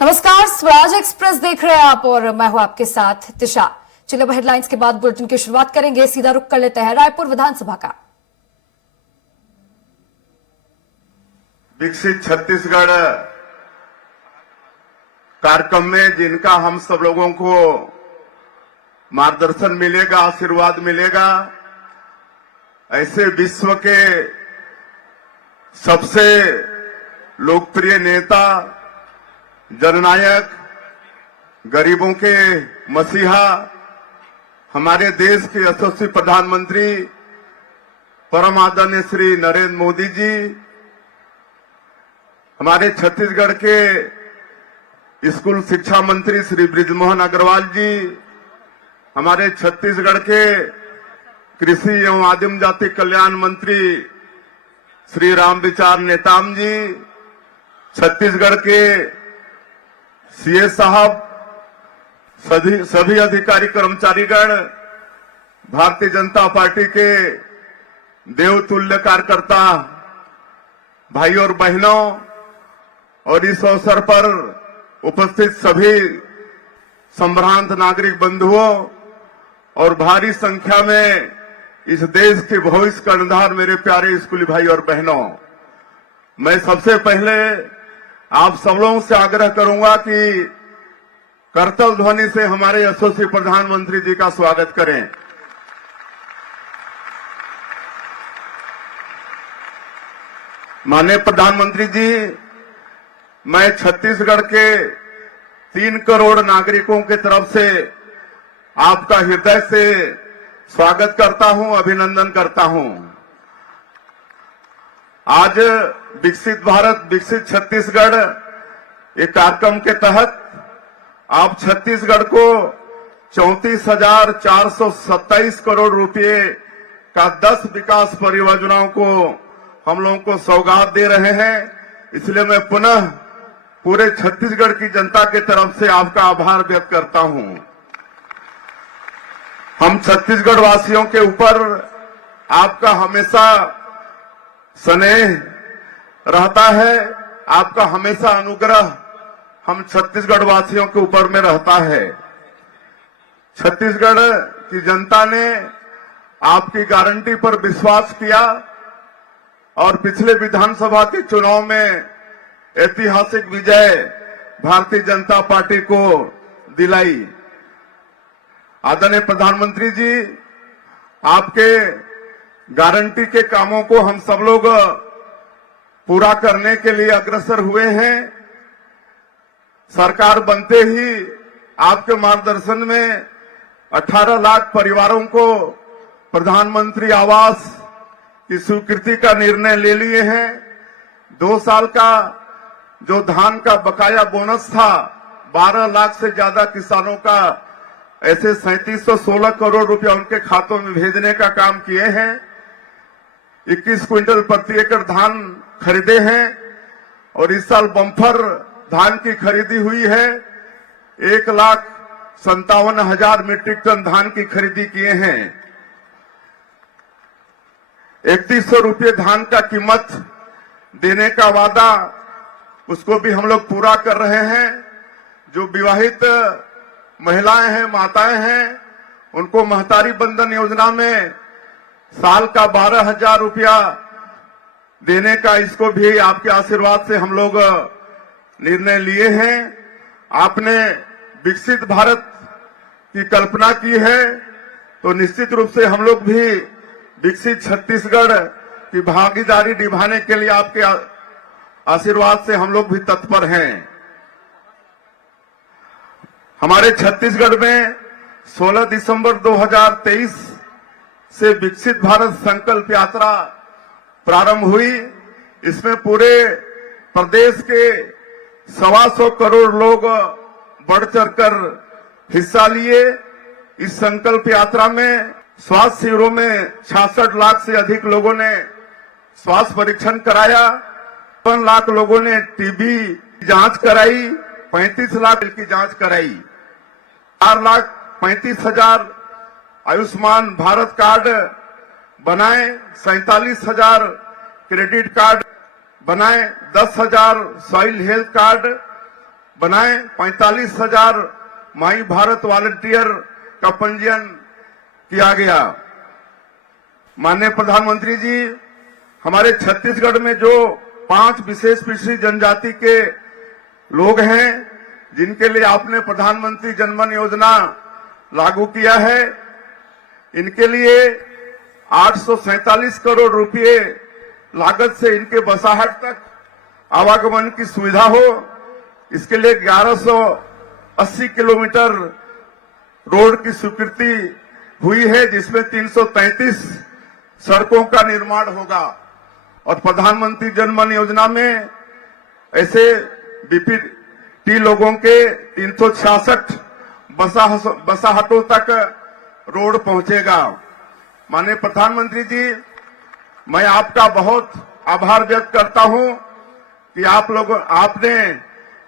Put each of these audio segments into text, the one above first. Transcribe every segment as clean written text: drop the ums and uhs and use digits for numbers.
नमस्कार, स्वराज एक्सप्रेस देख रहे हैं आप और मैं हूं आपके साथ दिशा। चलिए अब हेडलाइंस के बाद बुलेटिन की शुरुआत करेंगे। सीधा रुख कर लेते हैं रायपुर विधानसभा का। विकसित छत्तीसगढ़ कार्यक्रम में जिनका हम सब लोगों को मार्गदर्शन मिलेगा, आशीर्वाद मिलेगा, ऐसे विश्व के सबसे लोकप्रिय नेता, जननायक, गरीबों के मसीहा, हमारे देश के यशस्वी प्रधानमंत्री परम आदरणीय श्री नरेंद्र मोदी जी, हमारे छत्तीसगढ़ के स्कूल शिक्षा मंत्री श्री बृजमोहन अग्रवाल जी, हमारे छत्तीसगढ़ के कृषि एवं आदिम जाति कल्याण मंत्री श्री रामविचार नेताम जी, छत्तीसगढ़ के सीए साहब, सभी अधिकारी कर्मचारीगण, भारतीय जनता पार्टी के देवतुल्य कार्यकर्ता भाई और बहनों, और इस अवसर पर उपस्थित सभी संभ्रांत नागरिक बंधुओं और भारी संख्या में इस देश के भविष्य कर्णधार मेरे प्यारे स्कूली भाई और बहनों, मैं सबसे पहले आप सब लोगों से आग्रह करूंगा कि करतल ध्वनि से हमारे यशस्वी प्रधानमंत्री जी का स्वागत करें। माननीय प्रधानमंत्री जी, मैं छत्तीसगढ़ के 3 करोड़ नागरिकों की तरफ से आपका हृदय से स्वागत करता हूं, अभिनंदन करता हूं। आज विकसित भारत विकसित छत्तीसगढ़ एक कार्यक्रम के तहत आप छत्तीसगढ़ को 34,427 करोड़ रुपए का 10 विकास परियोजनाओं को हम लोगों को सौगात दे रहे हैं। इसलिए मैं पुनः पूरे छत्तीसगढ़ की जनता की तरफ से आपका आभार व्यक्त करता हूं। हम छत्तीसगढ़ वासियों के ऊपर आपका हमेशा स्नेह रहता है, आपका हमेशा अनुग्रह हम छत्तीसगढ़ वासियों के ऊपर में रहता है। छत्तीसगढ़ की जनता ने आपकी गारंटी पर विश्वास किया और पिछले विधानसभा के चुनाव में ऐतिहासिक विजय भारतीय जनता पार्टी को दिलाई। आदरणीय प्रधानमंत्री जी, आपके गारंटी के कामों को हम सब लोग पूरा करने के लिए अग्रसर हुए हैं। सरकार बनते ही आपके मार्गदर्शन में 18 लाख परिवारों को प्रधानमंत्री आवास की स्वीकृति का निर्णय ले लिए हैं। 2 साल का जो धान का बकाया बोनस था, 12 लाख से ज्यादा किसानों का ऐसे 3716 करोड़ रुपया उनके खातों में भेजने का काम किए हैं। 21 क्विंटल प्रति एकड़ धान खरीदे हैं और इस साल बम्पर धान की खरीदी हुई है। 1,57,000 मीट्रिक टन धान की खरीदी किए हैं। 3100 रुपये धान का कीमत देने का वादा, उसको भी हम लोग पूरा कर रहे हैं। जो विवाहित महिलाएं हैं, माताएं हैं, उनको महतारी बंधन योजना में साल का 12,000 रुपया देने का, इसको भी आपके आशीर्वाद से हम लोग निर्णय लिए हैं। आपने विकसित भारत की कल्पना की है, तो निश्चित रूप से हम लोग भी विकसित छत्तीसगढ़ की भागीदारी निभाने के लिए आपके आशीर्वाद से हम लोग भी तत्पर हैं। हमारे छत्तीसगढ़ में 16 दिसंबर 2023 से विकसित भारत संकल्प यात्रा प्रारंभ हुई। इसमें पूरे प्रदेश के 125 करोड़ लोग बढ़ चढ़कर हिस्सा लिए। इस संकल्प यात्रा में स्वास्थ्य शिविरों में 66 लाख से अधिक लोगों ने स्वास्थ्य परीक्षण कराया। 55 लाख लोगों ने टीबी जांच कराई, 35 लाख की जांच कराई, 4,35,000 आयुष्मान भारत कार्ड बनाए, 47,000 क्रेडिट कार्ड बनाए, 10,000 सॉइल हेल्थ कार्ड बनाए। 45,000 माई भारत वॉलंटियर का पंजीयन किया गया। माननीय प्रधानमंत्री जी, हमारे छत्तीसगढ़ में जो 5 विशेष पिछड़ी जनजाति के लोग हैं, जिनके लिए आपने प्रधानमंत्री जनधन योजना लागू किया है, इनके लिए 847 करोड़ रुपए लागत से इनके बसाहट तक आवागमन की सुविधा हो। इसके लिए 1180 किलोमीटर रोड की स्वीकृति हुई है, जिसमें 333 सड़कों का निर्माण होगा। और प्रधानमंत्री जनधन योजना में ऐसे बीपीटी लोगों के 366 बसाहटों तक रोड पहुंचेगा। माननीय प्रधानमंत्री जी, मैं आपका बहुत आभार व्यक्त करता हूं कि आपने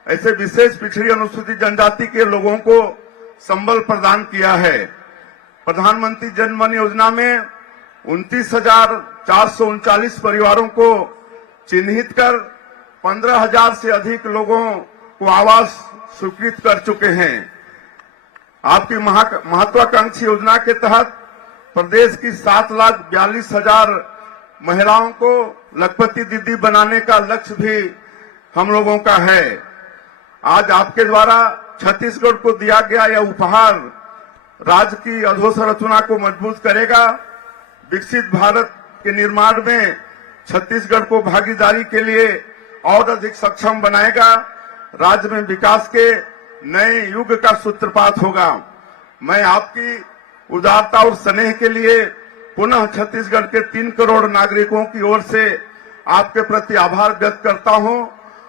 ऐसे विशेष पिछड़ी अनुसूचित जनजाति के लोगों को संबल प्रदान किया है। प्रधानमंत्री जनधन योजना में 29,439 परिवारों को चिन्हित कर 15,000 से अधिक लोगों को आवास स्वीकृत कर चुके हैं। आपकी महत्वाकांक्षी योजना के तहत प्रदेश की 7,42,000 महिलाओं को लखपति दीदी बनाने का लक्ष्य भी हम लोगों का है। आज आपके द्वारा छत्तीसगढ़ को दिया गया यह उपहार राज्य की अधोसंरचना को मजबूत करेगा, विकसित भारत के निर्माण में छत्तीसगढ़ को भागीदारी के लिए और अधिक सक्षम बनाएगा, राज्य में विकास के नए युग का सूत्रपात होगा। मैं आपकी उदारता और स्नेह के लिए पुनः छत्तीसगढ़ के 3 करोड़ नागरिकों की ओर से आपके प्रति आभार व्यक्त करता हूं।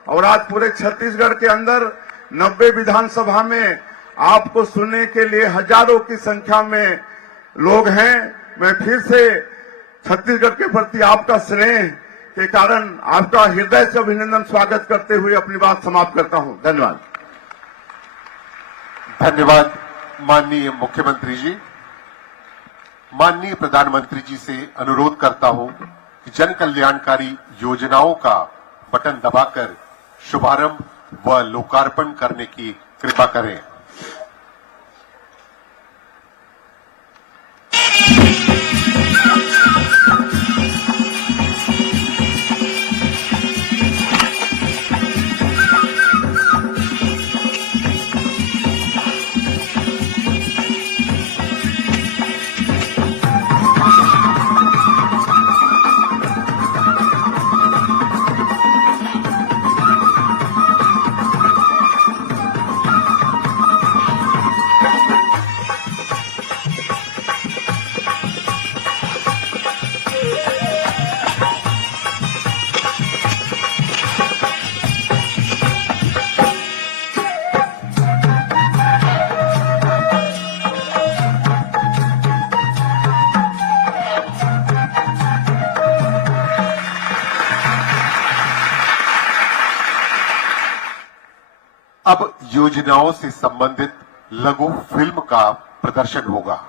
और आज पूरे छत्तीसगढ़ के अंदर 90 विधानसभा में आपको सुनने के लिए हजारों की संख्या में लोग हैं। मैं फिर से छत्तीसगढ़ के प्रति आपका स्नेह के कारण आपका हृदय से अभिनंदन स्वागत करते हुए अपनी बात समाप्त करता हूं। धन्यवाद। धन्यवाद माननीय मुख्यमंत्री जी। माननीय प्रधानमंत्री जी से अनुरोध करता हूं कि जन कल्याणकारी योजनाओं का बटन दबाकर शुभारंभ व लोकार्पण करने की कृपा करें। अब योजनाओं से संबंधित लघु फिल्म का प्रदर्शन होगा।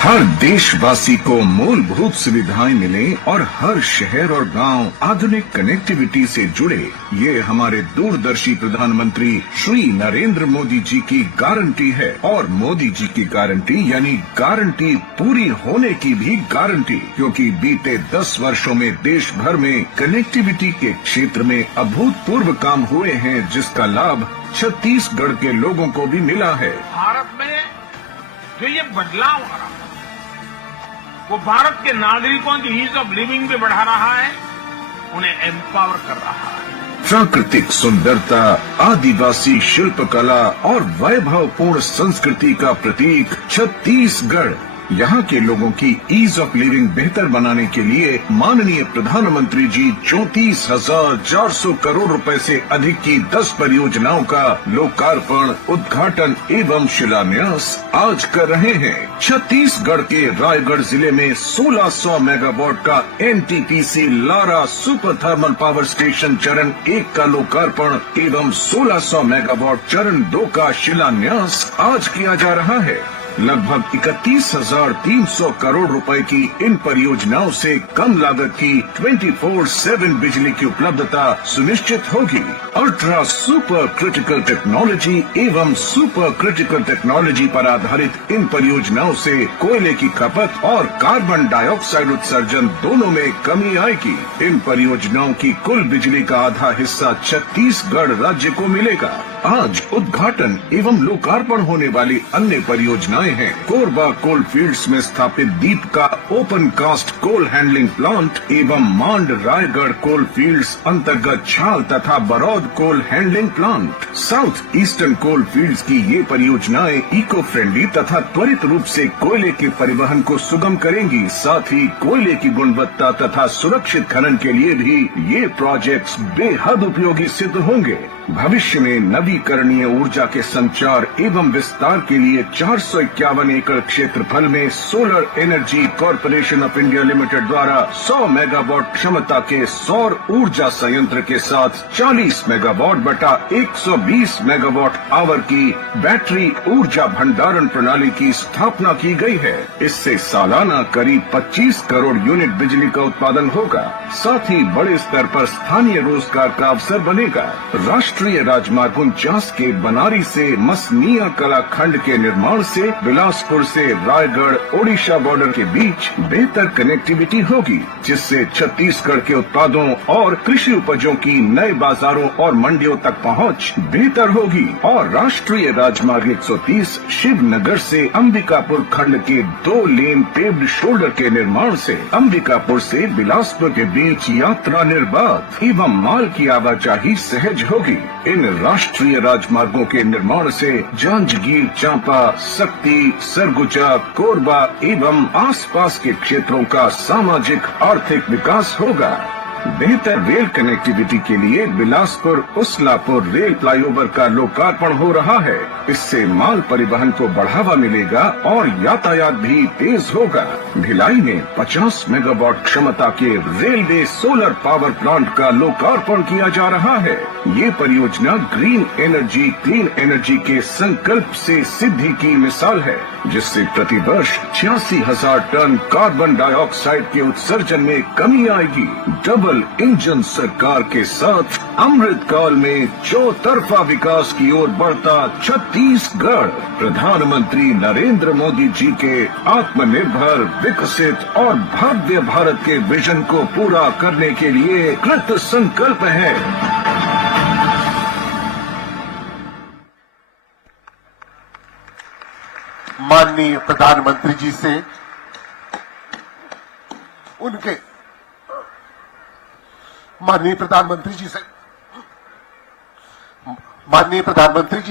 हर देशवासी को मूलभूत सुविधाएं मिले और हर शहर और गांव आधुनिक कनेक्टिविटी से जुड़े, ये हमारे दूरदर्शी प्रधानमंत्री श्री नरेंद्र मोदी जी की गारंटी है। और मोदी जी की गारंटी यानी गारंटी पूरी होने की भी गारंटी, क्योंकि बीते 10 वर्षों में देश भर में कनेक्टिविटी के क्षेत्र में अभूतपूर्व काम हुए हैं, जिसका लाभ छत्तीसगढ़ के लोगों को भी मिला है। भारत में जो ये बदलाव आ रहा है, वो भारत के नागरिकों की ईज ऑफ लिविंग भी बढ़ा रहा है, उन्हें एम्पावर कर रहा है। प्राकृतिक सुंदरता, आदिवासी शिल्पकला और वैभवपूर्ण संस्कृति का प्रतीक छत्तीसगढ़, यहाँ के लोगों की ईज ऑफ लिविंग बेहतर बनाने के लिए माननीय प्रधानमंत्री जी 34,400 करोड़ रुपए से अधिक की 10 परियोजनाओं का लोकार्पण, उद्घाटन एवं शिलान्यास आज कर रहे हैं। छत्तीसगढ़ के रायगढ़ जिले में 1600 मेगावाट का NTPC Lara super thermal power station चरण 1 का लोकार्पण एवं 1600 मेगावाट चरण 2 का शिलान्यास आज किया जा रहा है। लगभग 31,300 करोड़ रुपए की इन परियोजनाओं से कम लागत की 24/7 बिजली की उपलब्धता सुनिश्चित होगी। अल्ट्रा सुपर क्रिटिकल टेक्नोलॉजी एवं सुपर क्रिटिकल टेक्नोलॉजी पर आधारित इन परियोजनाओं से कोयले की खपत और कार्बन डाइऑक्साइड उत्सर्जन दोनों में कमी आएगी। इन परियोजनाओं की कुल बिजली का आधा हिस्सा छत्तीसगढ़ राज्य को मिलेगा। आज उद्घाटन एवं लोकार्पण होने वाली अन्य परियोजनाएं हैं। कोरबा कोल फील्ड्स में स्थापित Dipka open cast coal handling plant एवं मांड रायगढ़ कोल फील्ड्स अंतर्गत छाल तथा Baroud coal handling plant. South eastern coal fields की ये परियोजनाएं इको फ्रेंडली तथा त्वरित रूप से कोयले के परिवहन को सुगम करेंगी। साथ ही कोयले की गुणवत्ता तथा सुरक्षित खनन के लिए भी ये प्रोजेक्ट्स बेहद उपयोगी सिद्ध होंगे। भविष्य में नवीकरणीय ऊर्जा के संचार एवं विस्तार के लिए 451 एकड़ क्षेत्रफल में solar energy corporation of India limited द्वारा 100 मेगावाट क्षमता के सौर ऊर्जा संयंत्र के साथ 40 मेगावाट बटा 120 मेगावाट आवर की बैटरी ऊर्जा भंडारण प्रणाली की स्थापना की गई है। इससे सालाना करीब 25 करोड़ यूनिट बिजली का उत्पादन होगा। साथ ही बड़े स्तर पर स्थानीय रोजगार का अवसर बनेगा। राष्ट्रीय राजमार्ग 49 के बनारी से मसनिया कला खंड के निर्माण से बिलासपुर से रायगढ़ ओडिशा बॉर्डर के बीच बेहतर कनेक्टिविटी होगी, जिससे छत्तीसगढ़ के उत्पादों और कृषि उपजों की नए बाजारों और मंडियों तक पहुंच बेहतर होगी। और राष्ट्रीय राजमार्ग 130 शिवनगर से अंबिकापुर खंड के 2 लेन पेव्ड शोल्डर के निर्माण से अंबिकापुर से बिलासपुर के बीच यात्रा निर्बाध एवं माल की आवाजाही सहज होगी। इन राष्ट्रीय राजमार्गों के निर्माण से जांजगीर चांपा, शक्ति, सरगुजा, कोरबा एवं आसपास के क्षेत्रों का सामाजिक आर्थिक विकास होगा। बेहतर रेल कनेक्टिविटी के लिए बिलासपुर उस्लापुर रेल फ्लाईओवर का लोकार्पण हो रहा है। इससे माल परिवहन को बढ़ावा मिलेगा और यातायात भी तेज होगा। भिलाई में 50 मेगावाट क्षमता के रेलवे सोलर पावर प्लांट का लोकार्पण किया जा रहा है। ये परियोजना ग्रीन एनर्जी क्लीन एनर्जी के संकल्प से सिद्धि की मिसाल है, जिससे प्रतिवर्ष 86,000 टन कार्बन डाइऑक्साइड के उत्सर्जन में कमी आएगी। डबल इंजन सरकार के साथ अमृतकाल में चौतरफा विकास की ओर बढ़ता छत्तीसगढ़ प्रधानमंत्री नरेंद्र मोदी जी के आत्मनिर्भर, विकसित और भव्य भारत के विजन को पूरा करने के लिए कृत संकल्प है। माननीय प्रधानमंत्री जी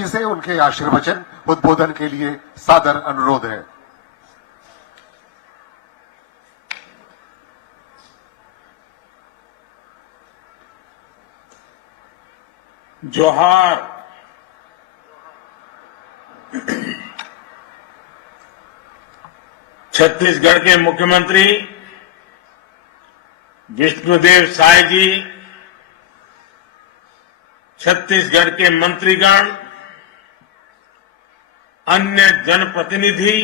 से उनके आशीर्वचन उद्बोधन के लिए सादर अनुरोध है। जोहार। छत्तीसगढ़ के मुख्यमंत्री विष्णुदेव साय जी, छत्तीसगढ़ के मंत्रीगण, अन्य जनप्रतिनिधि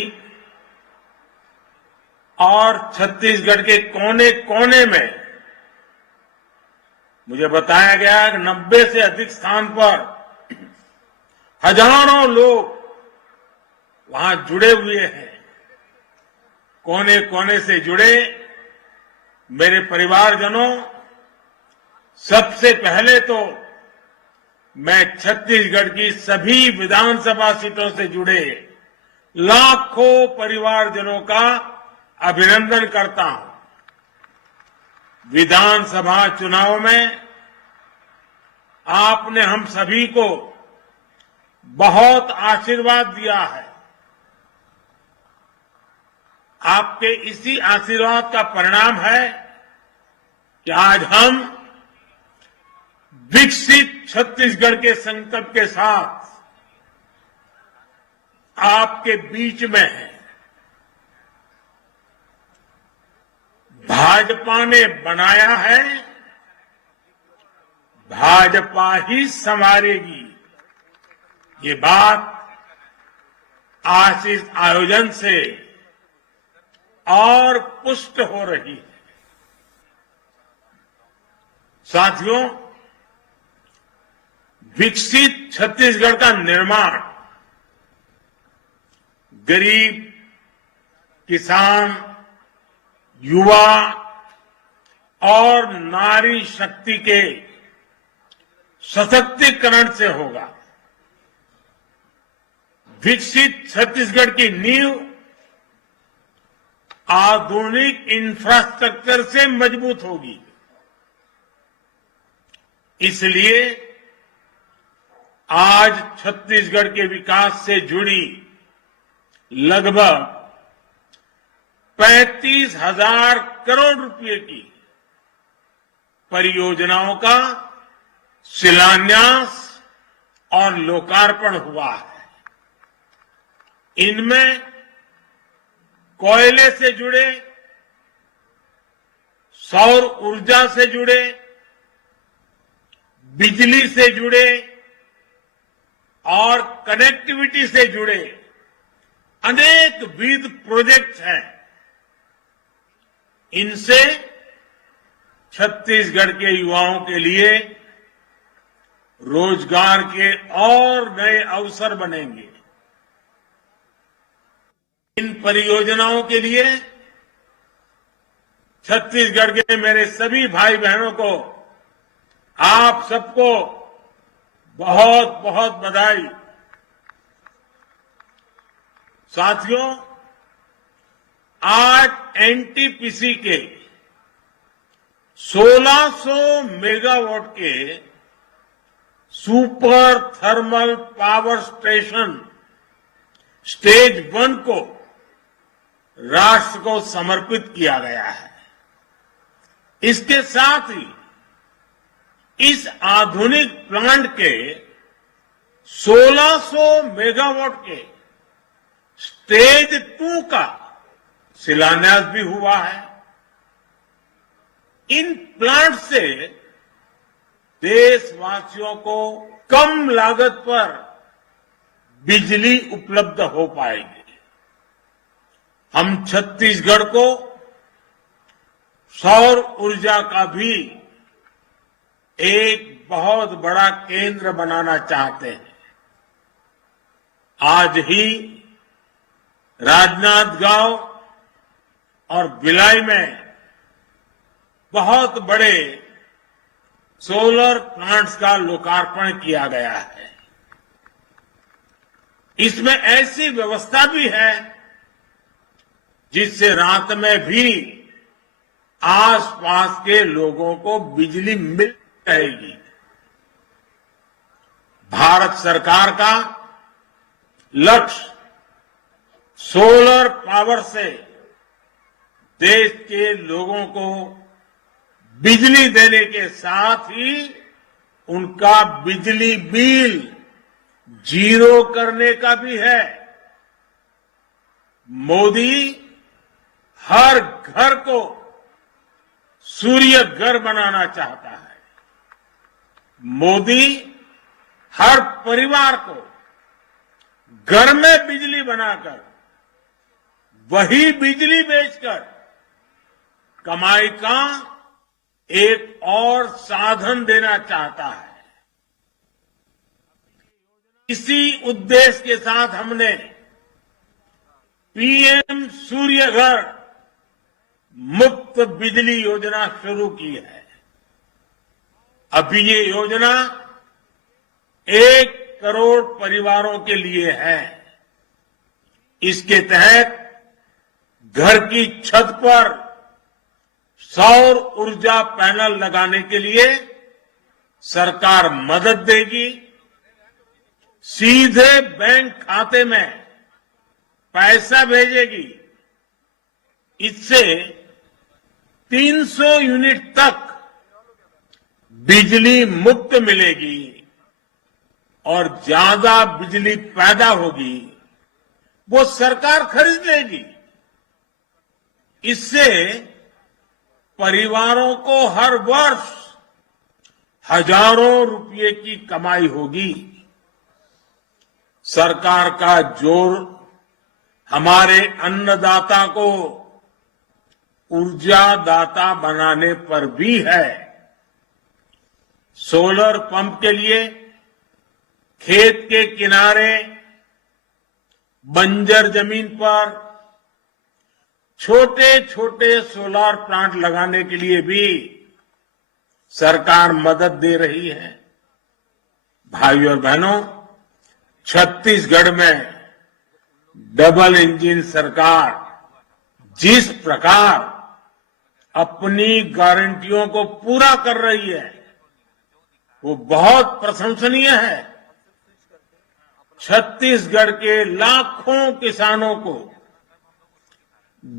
और छत्तीसगढ़ के कोने कोने में मुझे बताया गया कि 90 से अधिक स्थान पर हजारों लोग वहां जुड़े हुए हैं। कोने कोने से जुड़े मेरे परिवारजनों, सबसे पहले तो मैं छत्तीसगढ़ की सभी विधानसभा सीटों से जुड़े लाखों परिवारजनों का अभिनंदन करता हूं। विधानसभा चुनाव में आपने हम सभी को बहुत आशीर्वाद दिया है। आपके इसी आशीर्वाद का परिणाम है कि आज हम विकसित छत्तीसगढ़ के संकल्प के साथ आपके बीच में हैं। भाजपा ने बनाया है, भाजपा ही संवारेगी। ये बात आज इस आयोजन से और पुष्ट हो रही है। साथियों, विकसित छत्तीसगढ़ का निर्माण गरीब, किसान, युवा और नारी शक्ति के सशक्तिकरण से होगा। विकसित छत्तीसगढ़ की नींव आधुनिक इंफ्रास्ट्रक्चर से मजबूत होगी। इसलिए आज छत्तीसगढ़ के विकास से जुड़ी लगभग 35,000 करोड़ रुपए की परियोजनाओं का शिलान्यास और लोकार्पण हुआ है। इनमें कोयले से जुड़े, सौर ऊर्जा से जुड़े, बिजली से जुड़े और कनेक्टिविटी से जुड़े अनेक विविध प्रोजेक्ट्स हैं। इनसे छत्तीसगढ़ के युवाओं के लिए रोजगार के और नए अवसर बनेंगे। इन परियोजनाओं के लिए छत्तीसगढ़ के मेरे सभी भाई बहनों को, आप सबको बहुत बहुत बधाई। साथियों, आज एनटीपीसी के 1600 मेगावाट के super thermal power station stage 1 को राष्ट्र को समर्पित किया गया है। इसके साथ ही इस आधुनिक प्लांट के 1600 मेगावाट के स्टेज 2 का शिलान्यास भी हुआ है। इन प्लांट से देशवासियों को कम लागत पर बिजली उपलब्ध हो पाएगी। हम छत्तीसगढ़ को सौर ऊर्जा का भी एक बहुत बड़ा केंद्र बनाना चाहते हैं। आज ही राजनांदगांव और भिलाई में बहुत बड़े सोलर प्लांट्स का लोकार्पण किया गया है। इसमें ऐसी व्यवस्था भी है जिससे रात में भी आसपास के लोगों को बिजली मिल रहेगी। भारत सरकार का लक्ष्य सोलर पावर से देश के लोगों को बिजली देने के साथ ही उनका बिजली बिल जीरो करने का भी है। मोदी हर घर को सूर्य घर बनाना चाहता है। मोदी हर परिवार को घर में बिजली बनाकर वही बिजली बेचकर कमाई का एक और साधन देना चाहता है। इसी उद्देश्य के साथ हमने पीएम सूर्य घर मुफ्त बिजली योजना शुरू की है। अभी ये योजना 1 करोड़ परिवारों के लिए है। इसके तहत घर की छत पर सौर ऊर्जा पैनल लगाने के लिए सरकार मदद देगी। सीधे बैंक खाते में पैसा भेजेगी। इससे 300 यूनिट तक बिजली मुफ्त मिलेगी और ज्यादा बिजली पैदा होगी वो सरकार खरीद लेगी। इससे परिवारों को हर वर्ष हजारों रुपए की कमाई होगी। सरकार का जोर हमारे अन्नदाता को ऊर्जा दाता बनाने पर भी है। सोलर पंप के लिए खेत के किनारे बंजर जमीन पर छोटे छोटे सोलर प्लांट लगाने के लिए भी सरकार मदद दे रही है। भाइयों और बहनों, छत्तीसगढ़ में डबल इंजन सरकार जिस प्रकार अपनी गारंटियों को पूरा कर रही है वो बहुत प्रशंसनीय है। छत्तीसगढ़ के लाखों किसानों को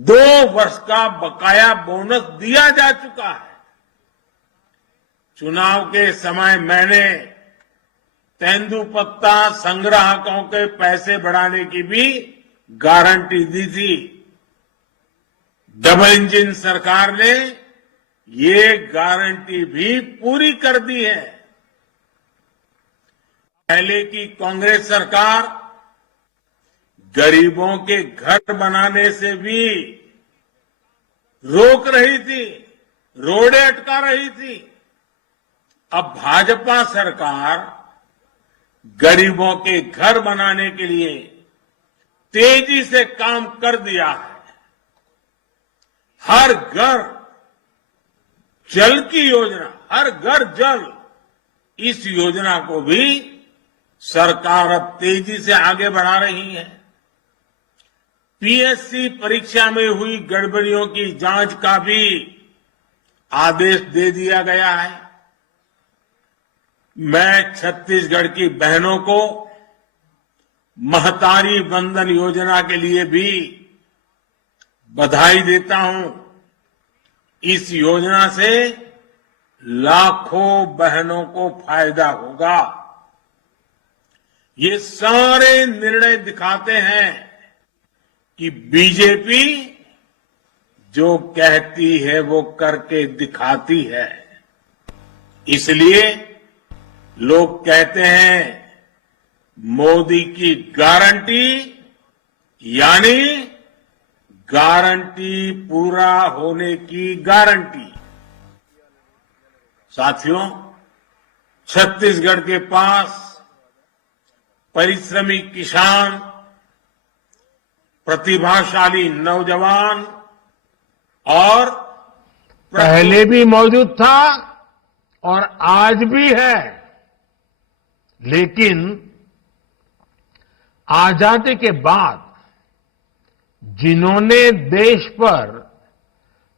2 वर्ष का बकाया बोनस दिया जा चुका है। चुनाव के समय मैंने तेंदुपत्ता संग्राहकों के पैसे बढ़ाने की भी गारंटी दी थी। डबल इंजन सरकार ने ये गारंटी भी पूरी कर दी है। पहले की कांग्रेस सरकार गरीबों के घर बनाने से भी रोक रही थी, रोड़े अटका रही थी। अब भाजपा सरकार गरीबों के घर बनाने के लिए तेजी से काम कर दिया है। हर घर जल की योजना, हर घर जल, इस योजना को भी सरकार अब तेजी से आगे बढ़ा रही है। पीएससी परीक्षा में हुई गड़बड़ियों की जांच का भी आदेश दे दिया गया है। मैं छत्तीसगढ़ की बहनों को महतारी बंधन योजना के लिए भी बधाई देता हूं। इस योजना से लाखों बहनों को फायदा होगा। ये सारे निर्णय दिखाते हैं कि बीजेपी जो कहती है वो करके दिखाती है। इसलिए लोग कहते हैं मोदी की गारंटी यानी गारंटी पूरा होने की गारंटी। साथियों, छत्तीसगढ़ के पास परिश्रमी किसान, प्रतिभाशाली नौजवान और पहले भी मौजूद था और आज भी है, लेकिन आजादी के बाद जिन्होंने देश पर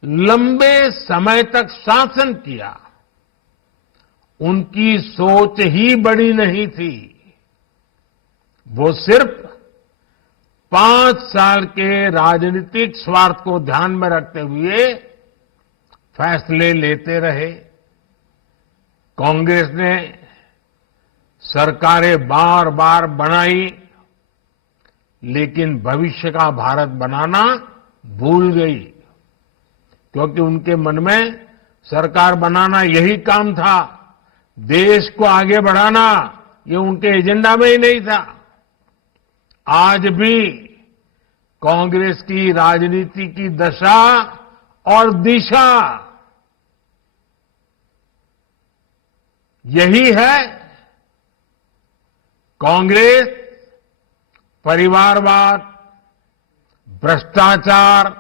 लंबे समय तक शासन किया उनकी सोच ही बड़ी नहीं थी। वो सिर्फ 5 साल के राजनीतिक स्वार्थ को ध्यान में रखते हुए फैसले लेते रहे। कांग्रेस ने सरकारें बार बार बनाई, लेकिन भविष्य का भारत बनाना भूल गई, क्योंकि उनके मन में सरकार बनाना यही काम था। देश को आगे बढ़ाना ये उनके एजेंडा में ही नहीं था। आज भी कांग्रेस की राजनीति की दशा और दिशा यही है। कांग्रेस परिवारवाद, भ्रष्टाचार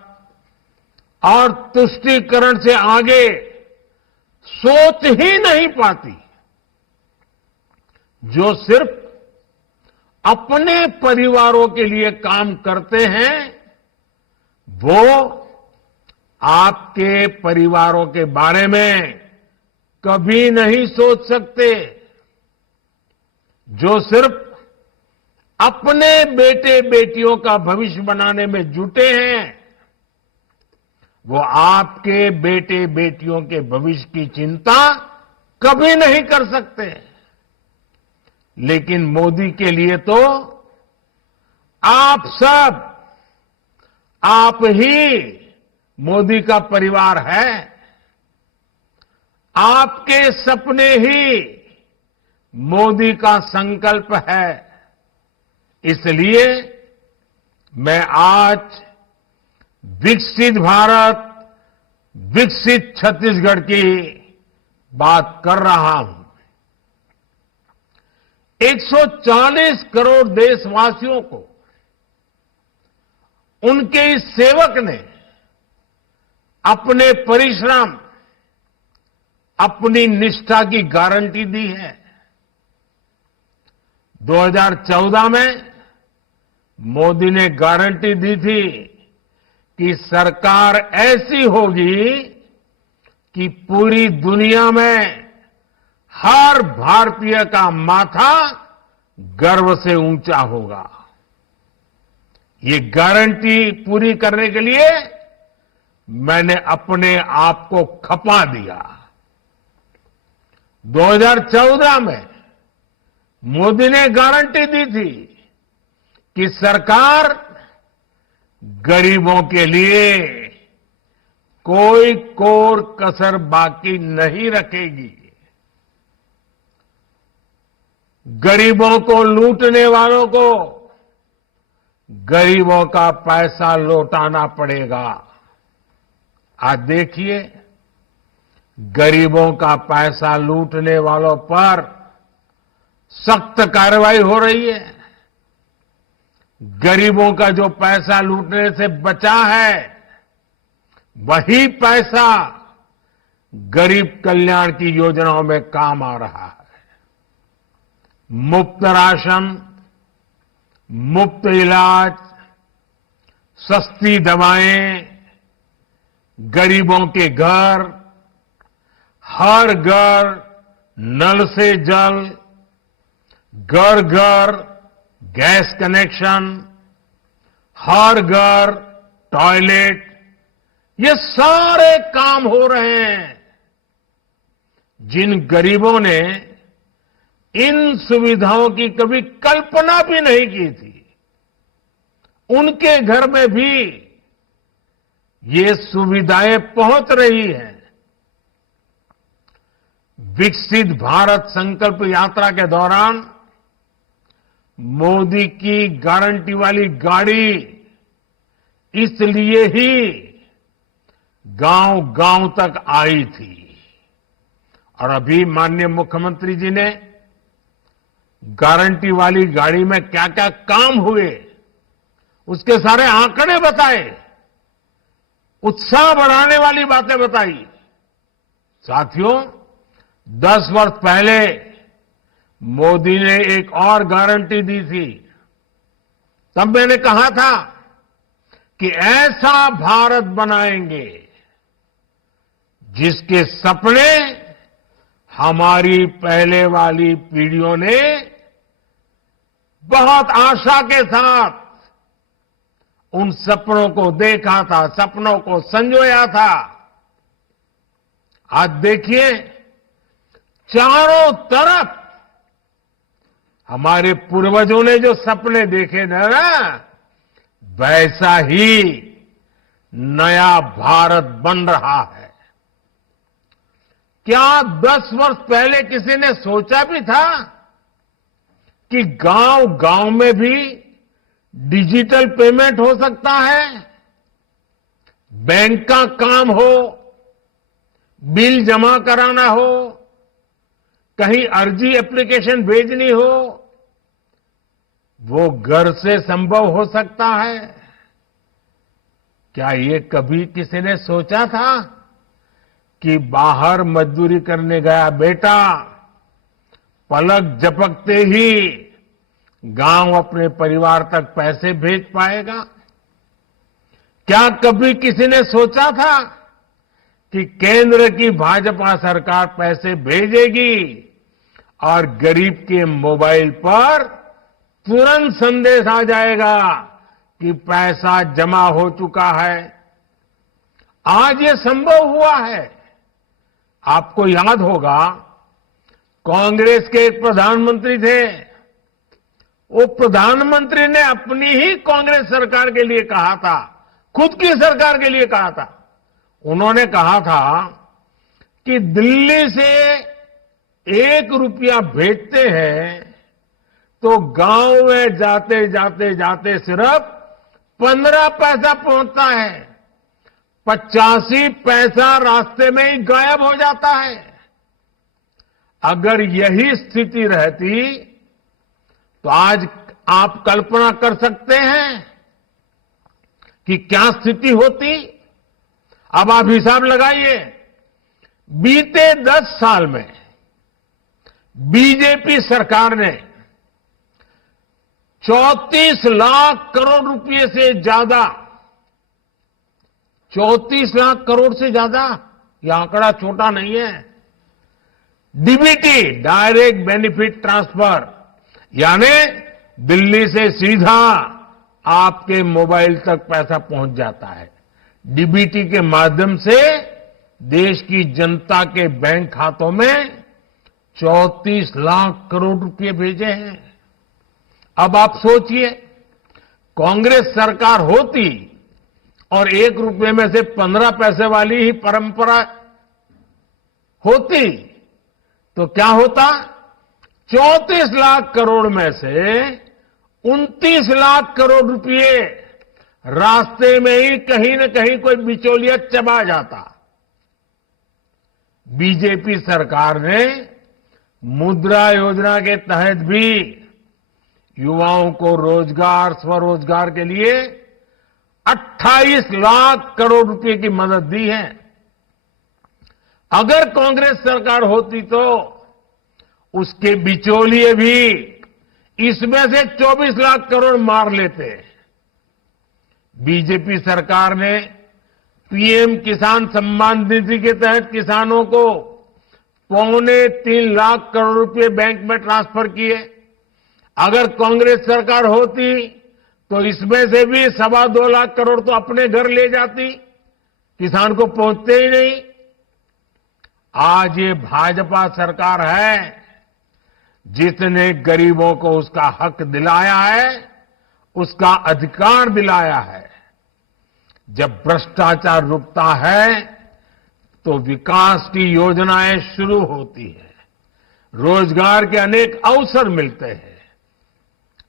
और तुष्टीकरण से आगे सोच ही नहीं पाती। जो सिर्फ अपने परिवारों के लिए काम करते हैं वो आपके परिवारों के बारे में कभी नहीं सोच सकते। जो सिर्फ अपने बेटे बेटियों का भविष्य बनाने में जुटे हैं वो आपके बेटे बेटियों के भविष्य की चिंता कभी नहीं कर सकते। लेकिन मोदी के लिए तो आप सब, आप ही मोदी का परिवार है। आपके सपने ही मोदी का संकल्प है। इसलिए मैं आज विकसित भारत, विकसित छत्तीसगढ़ की बात कर रहा हूं। 140 करोड़ देशवासियों को उनके इस सेवक ने अपने परिश्रम, अपनी निष्ठा की गारंटी दी है। 2014 में मोदी ने गारंटी दी थी कि सरकार ऐसी होगी कि पूरी दुनिया में हर भारतीय का माथा गर्व से ऊंचा होगा। ये गारंटी पूरी करने के लिए मैंने अपने आप को खपा दिया। 2014 में मोदी ने गारंटी दी थी कि सरकार गरीबों के लिए कोई कोर कसर बाकी नहीं रखेगी। गरीबों को लूटने वालों को गरीबों का पैसा लौटाना पड़ेगा। आज देखिए, गरीबों का पैसा लूटने वालों पर सख्त कार्रवाई हो रही है। गरीबों का जो पैसा लूटने से बचा है, वही पैसा गरीब कल्याण की योजनाओं में काम आ रहा है। मुफ्त राशन, मुफ्त इलाज, सस्ती दवाएं, गरीबों के घर, हर घर नल से जल, घर घर गैस कनेक्शन, हर घर टॉयलेट, ये सारे काम हो रहे हैं। जिन गरीबों ने इन सुविधाओं की कभी कल्पना भी नहीं की थी, उनके घर में भी ये सुविधाएं पहुंच रही हैं। विकसित भारत संकल्प यात्रा के दौरान मोदी की गारंटी वाली गाड़ी इसलिए ही गांव गांव तक आई थी। और अभी माननीय मुख्यमंत्री जी ने गारंटी वाली गाड़ी में क्या क्या काम हुए, उसके सारे आंकड़े बताए, उत्साह बढ़ाने वाली बातें बताई। साथियों, 10 वर्ष पहले मोदी ने एक और गारंटी दी थी। तब मैंने कहा था कि ऐसा भारत बनाएंगे जिसके सपने हमारी पहले वाली पीढ़ियों ने बहुत आशा के साथ उन सपनों को देखा था, सपनों को संजोया था। आज देखिए, चारों तरफ हमारे पूर्वजों ने जो सपने देखे ना, वैसा ही नया भारत बन रहा है। क्या 10 वर्ष पहले किसी ने सोचा भी था कि गांव गांव में भी डिजिटल पेमेंट हो सकता है, बैंक का काम हो, बिल जमा कराना हो, कहीं अर्जी एप्लीकेशन भेजनी हो, वो घर से संभव हो सकता है? क्या ये कभी किसी ने सोचा था कि बाहर मजदूरी करने गया बेटा पलक झपकते ही गांव अपने परिवार तक पैसे भेज पाएगा? क्या कभी किसी ने सोचा था कि केंद्र की भाजपा सरकार पैसे भेजेगी और गरीब के मोबाइल पर तुरंत संदेश आ जाएगा कि पैसा जमा हो चुका है? आज ये संभव हुआ है। आपको याद होगा, कांग्रेस के एक प्रधानमंत्री थे। वो प्रधानमंत्री ने अपनी ही कांग्रेस सरकार के लिए कहा था, खुद की सरकार के लिए कहा था। उन्होंने कहा था कि दिल्ली से 1 रुपया भेजते हैं तो गांव में जाते जाते जाते सिर्फ 15 पैसा पहुंचता है, 85 पैसा रास्ते में ही गायब हो जाता है। अगर यही स्थिति रहती तो आज आप कल्पना कर सकते हैं कि क्या स्थिति होती। अब आप हिसाब लगाइए, बीते 10 साल में बीजेपी सरकार ने 34 लाख करोड़ रुपए से ज्यादा, 34 लाख करोड़ से ज्यादा, यह आंकड़ा छोटा नहीं है, डीबीटी, डायरेक्ट बेनिफिट ट्रांसफर, यानी दिल्ली से सीधा आपके मोबाइल तक पैसा पहुंच जाता है। डीबीटी के माध्यम से देश की जनता के बैंक खातों में 34 लाख करोड़ रुपए भेजे हैं। अब आप सोचिए, कांग्रेस सरकार होती और 1 रुपए में से 15 पैसे वाली ही परंपरा होती तो क्या होता? 34 लाख करोड़ में से 29 लाख करोड़ रुपए रास्ते में ही कहीं न कहीं कोई बिचौलिया चबा जाता। बीजेपी सरकार ने मुद्रा योजना के तहत भी युवाओं को रोजगार, स्वरोजगार के लिए 28 लाख करोड़ रुपए की मदद दी है। अगर कांग्रेस सरकार होती तो उसके बिचौलिए भी इसमें से 24 लाख करोड़ मार लेते। बीजेपी सरकार ने पीएम किसान सम्मान निधि के तहत किसानों को 2.25 लाख करोड़ रुपए बैंक में ट्रांसफर किए। अगर कांग्रेस सरकार होती तो इसमें से भी 2.25 लाख करोड़ तो अपने घर ले जाती, किसान को पहुंचते ही नहीं। आज ये भाजपा सरकार है जिसने गरीबों को उसका हक दिलाया है, उसका अधिकार दिलाया है। जब भ्रष्टाचार रुकता है तो विकास की योजनाएं शुरू होती है, रोजगार के अनेक अवसर मिलते हैं,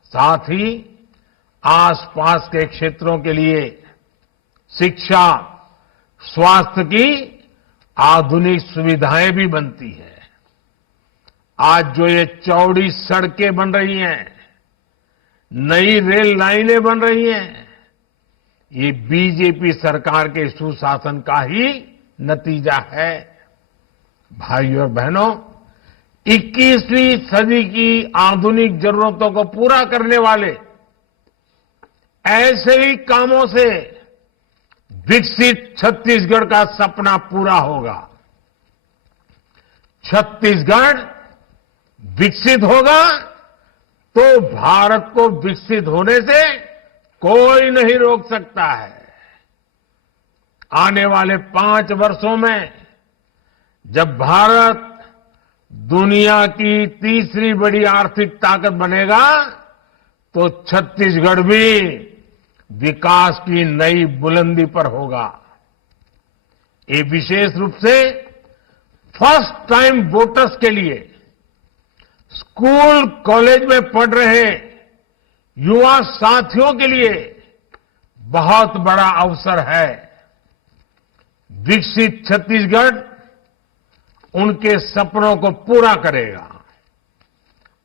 साथ ही आसपास के क्षेत्रों के लिए शिक्षा, स्वास्थ्य की आधुनिक सुविधाएं भी बनती है। आज जो ये चौड़ी सड़कें बन रही हैं, नई रेल लाइनें बन रही हैं, ये बीजेपी सरकार के सुशासन का ही नतीजा है। भाइयों और बहनों, 21वीं सदी की आधुनिक जरूरतों को पूरा करने वाले ऐसे ही कामों से विकसित छत्तीसगढ़ का सपना पूरा होगा। छत्तीसगढ़ विकसित होगा तो भारत को विकसित होने से कोई नहीं रोक सकता है। आने वाले 5 वर्षों में जब भारत दुनिया की तीसरी बड़ी आर्थिक ताकत बनेगा तो छत्तीसगढ़ भी विकास की नई बुलंदी पर होगा। ये विशेष रूप से फर्स्ट टाइम वोटर्स के लिए, स्कूल कॉलेज में पढ़ रहे युवा साथियों के लिए बहुत बड़ा अवसर है। विकसित छत्तीसगढ़ उनके सपनों को पूरा करेगा।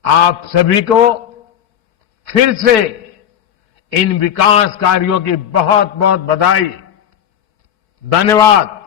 आप सभी को फिर से इन विकास कार्यों की बहुत बहुत बधाई। धन्यवाद।